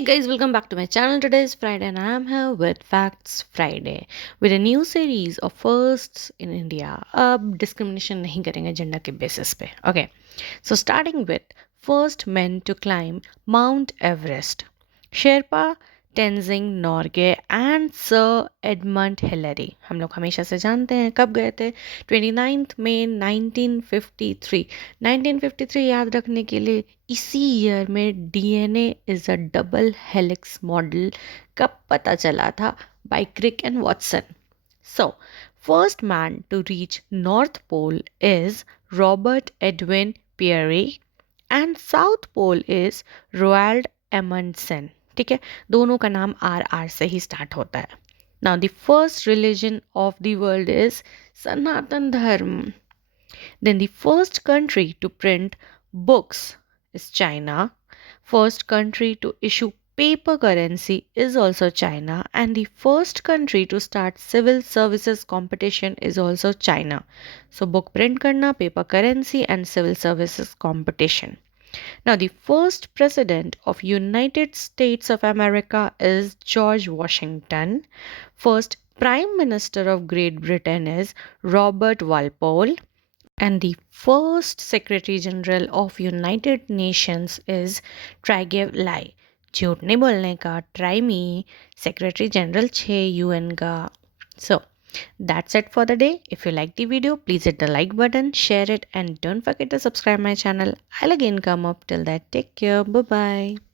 Hey guys, welcome back to my channel. Today is Friday and I am here with Facts Friday with a new series of firsts in India. अब discrimination नहीं करेंगे gender के basis पे. Okay, so starting with first men to climb Mount Everest. Sherpa Tenzing Norgay and Sir Edmund Hillary. हम लोग हमेशा से जानते हैं कब गए थे 29 मई 1953. 1953 याद रखने के लिए इसी ईयर में DNA is a double helix model का पता चला था by Crick and Watson. So, first man to reach North Pole is Robert Edwin Peary and South Pole is Roald Amundsen. ठीक है, दोनों का नाम आर से ही स्टार्ट होता है. Now, the first religion of the world is Sanatan Dharma. Then the first country to print books is China. First country to issue paper currency is also China, and the first country to start civil services competition is also China. So book print karna, paper currency and civil services competition. Now the first president of United States of America is George Washington. First prime minister of Great Britain is Robert Walpole. And the first Secretary General of United Nations is ट्राइगेव लाई. झूठ नहीं बोलने का, try me. Secretary general छे UN का. So that's it for the day. If you like the video, please hit the like button, share it, and don't forget to subscribe my channel. I'll again come up till that. Take care. Bye bye.